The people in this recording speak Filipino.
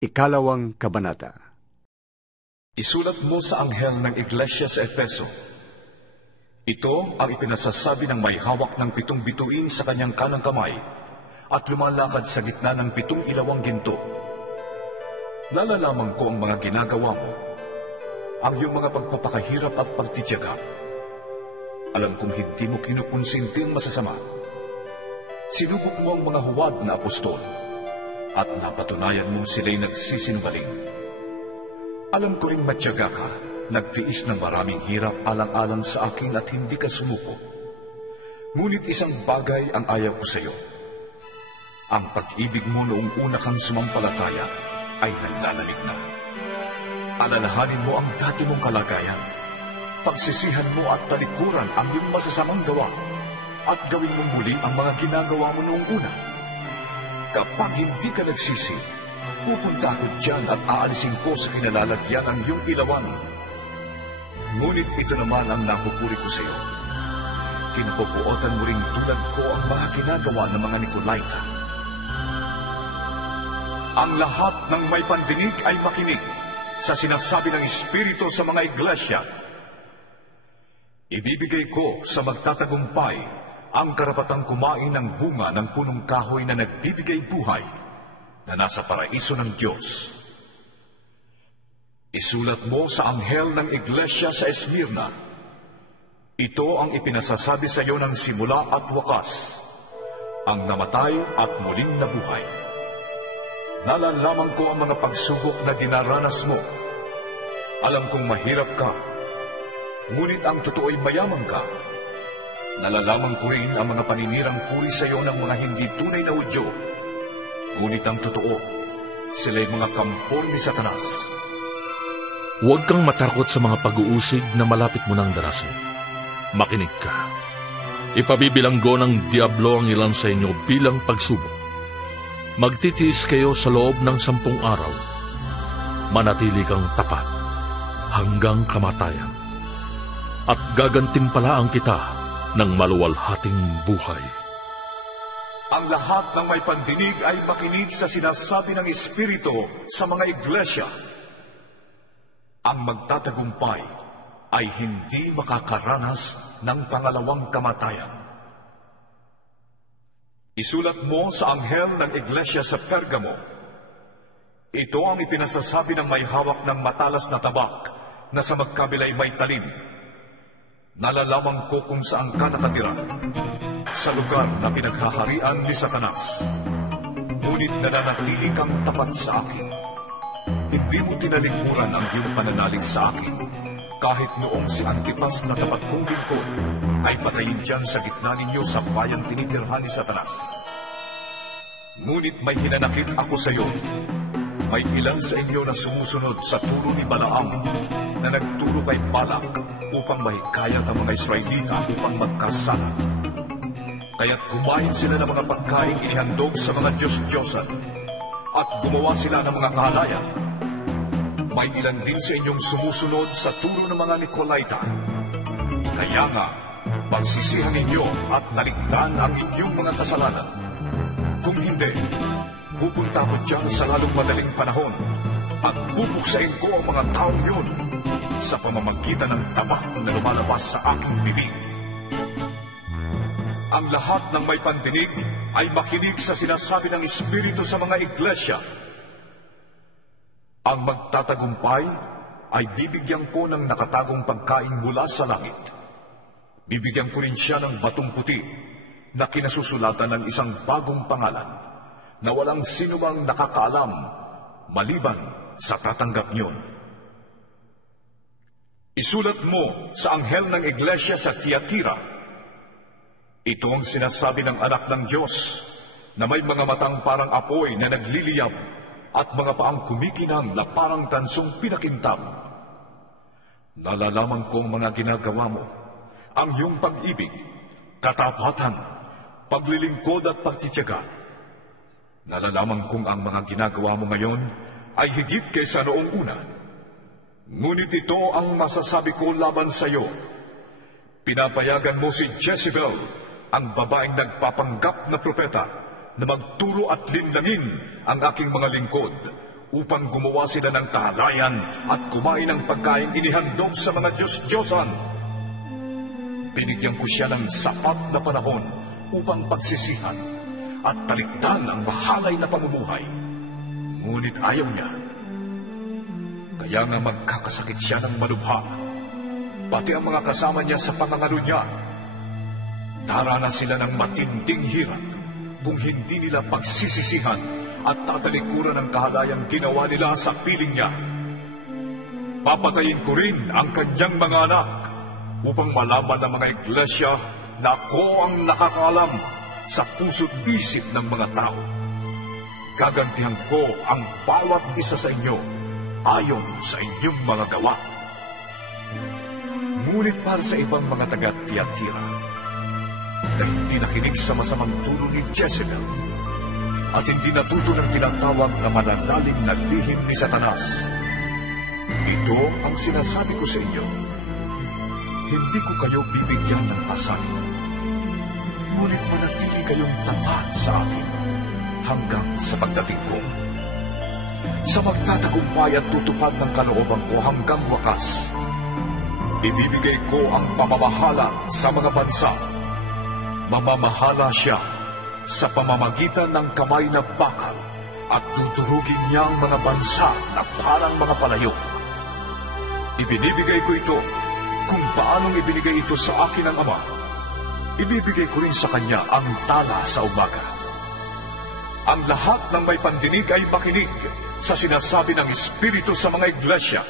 Ikalawang Kabanata. Isulat mo sa anghel ng iglesia sa Efeso. Ito ang ipinasasabi ng may hawak ng 7 bituin sa kanyang kanang kamay at lumalakad sa gitna ng 7 ilawang ginto. Nalalaman ko ang mga ginagawa mo, ang iyong mga pagpapakahirap at pagtitiyaga. Alam kong hindi mo kinukonsinti ang masasama. Sinubok mo ang mga huwad na apostol at napatunayan mo sila'y nagsisinungaling. Alam ko ring matyaga ka, nagtiis ng maraming hirap alang-alang sa akin at hindi ka sumuko. Ngunit isang bagay ang ayaw ko sa iyo. Ang pag-ibig mo noong una kang sumampalataya ay nanlalamig na. Alalahanin mo ang dati mong kalagayan. Pagsisihan mo at talikuran ang iyong masasamang gawa at gawin mong muli ang mga ginagawa mo noong una. Kapag hindi ka nagsisi, pupunta ako dyan at aalisin ko sa kinalalagyan ang iyong ilawan. Ngunit ito naman ang napupuri ko sa iyo. Kinapupuotan mo ring tulad ko ang mga ginagawa ng mga Nicolaita. Ang lahat ng may pandinig ay makinig sa sinasabi ng Espiritu sa mga iglesia. Ibibigay ko sa magtatagumpay ang karapatang kumain ng bunga ng punong kahoy na nagbibigay buhay na nasa paraiso ng Diyos. Isulat mo sa anghel ng iglesia sa Esmirna. Ito ang ipinasasabi sa iyo ng simula at wakas, ang namatay at muling nabuhay. Nalalaman ko ang mga pagsubok na dinaranas mo. Alam kong mahirap ka, ngunit ang totoo'y mayaman ka. Nalalaman ko rin ang mga paninirang puri sa iyo ng mga hindi tunay na Hudyo. Ngunit ang totoo, sila'y mga kampor ni Satanas. Huwag kang matakot sa mga pag-uusig na malapit mo ng darasin. Makinig ka. Ipabibilanggo ng Diablo ang ilan sa inyo bilang pagsubok. Magtitiis kayo sa loob ng 10 araw. Manatili kang tapat hanggang kamatayan. At gagantimpalaan kita ng maluwalhating buhay. Ang lahat ng may pandinig ay makinig sa sinasabi ng Espiritu sa mga iglesia. Ang magtatagumpay ay hindi makakaranas ng pangalawang kamatayan. Isulat mo sa anghel ng iglesia sa Pergamo. Ito ang ipinasasabi ng may hawak ng matalas na tabak na sa magkabilay may talim. Nalalaman ko kung saan ka nakatira, sa lugar na pinaghaharian ni Satanas. Ngunit nananatili kang tapat sa akin. Hindi mo tinalikuran ang iyong pananalig sa akin, kahit noong si Antipas na tapat kong lingkod ay patayin dyan sa gitna ninyo sa bayang tinitirhan ni Satanas. Ngunit may hinanakit ako sa iyo. May ilan sa inyo na sumusunod sa turo ni Balaam na nagturo kay Balak upang mahikayat ang mga Israelita upang magkasala. Kaya't kumain sila ng mga pagkain inihandog sa mga Diyos-Diyosan at gumawa sila ng mga kahalayan. May ilan din sa inyong sumusunod sa turo ng mga Nicolaita. Kaya nga, pagsisihan ninyo at naligtaan ang inyong mga kasalanan. Kung hindi, pupunta ko dyan sa lalong madaling panahon at bubuksain ko ang mga taong yun sa pamamagitan ng tabak na lumalabas sa aking bibig. Ang lahat ng may pandinig ay makinig sa sinasabi ng Espiritu sa mga iglesia. Ang magtatagumpay ay bibigyan ko ng nakatagong pagkain mula sa langit. Bibigyan ko rin siya ng batong puti na kinasusulatan ng isang bagong pangalan na walang sinumang nakakaalam maliban sa tatanggap niyon. Isulat mo sa anghel ng iglesia sa Tiatira. Ito ang sinasabi ng anak ng Diyos na may mga matang parang apoy na nagliliyab at mga paang kumikinang na parang tansong pinakintab. Nalalaman ko ang mga ginagawa mo, ang iyong pag-ibig, katapatan, paglilingkod at pagtitiyaga. Nalalaman kong ang mga ginagawa mo ngayon ay higit kaysa noong una. Ngunit ito ang masasabi ko laban sa iyo. Pinapayagan mo si Jezebel, ang babaeng nagpapanggap na propeta, na magturo at linlangin ang aking mga lingkod upang gumawa sila ng kahalayan at kumain ng pagkain inihandog sa mga Diyos-Diyosan. Binigyan ko siya ng sapat na panahon upang pagsisihan at talikdan ang mahalay na pamumuhay. Ngunit ayaw niya. Kaya nga magkakasakit siya ng malubha. Pati ang mga kasama niya sa pangangalo niya. Daranas sila ng matinding hirap kung hindi nila pagsisisihan at tatalikuran ang kahalayang ginawa nila sa piling niya. Papatayin ko rin ang kanyang mga anak upang malaman ng mga iglesia na ako ang nakakaalam sa puso't isip ng mga tao. Gagantihan ko ang bawat isa sa inyo ayon sa inyong mga gawa. Ngunit para sa ibang mga taga-Tiatira na hindi nakinig sa masamang turo ni Jezebel at hindi natuto ng tinatawag na malalalim na lihim ni Satanas, ito ang sinasabi ko sa inyo: hindi ko kayo bibigyan ng pasanin, ngunit manatili kayong tapat sa akin hanggang sa pagdating ko. Sa magtatagumpay at tutupad ng kalooban ko hanggang wakas, ibibigay ko ang pamamahala sa mga bansa. Mamamahala siya sa pamamagitan ng kamay na bakal at tuturugin niya ang mga bansa na parang mga palayok. Ibinibigay ko ito kung paanong ibinigay ito sa akin ng Ama. Ibibigay ko rin sa kanya ang tala sa umaga. Ang lahat ng may pandinig ay makinig sa sinasabi ng Espiritu sa mga iglesia.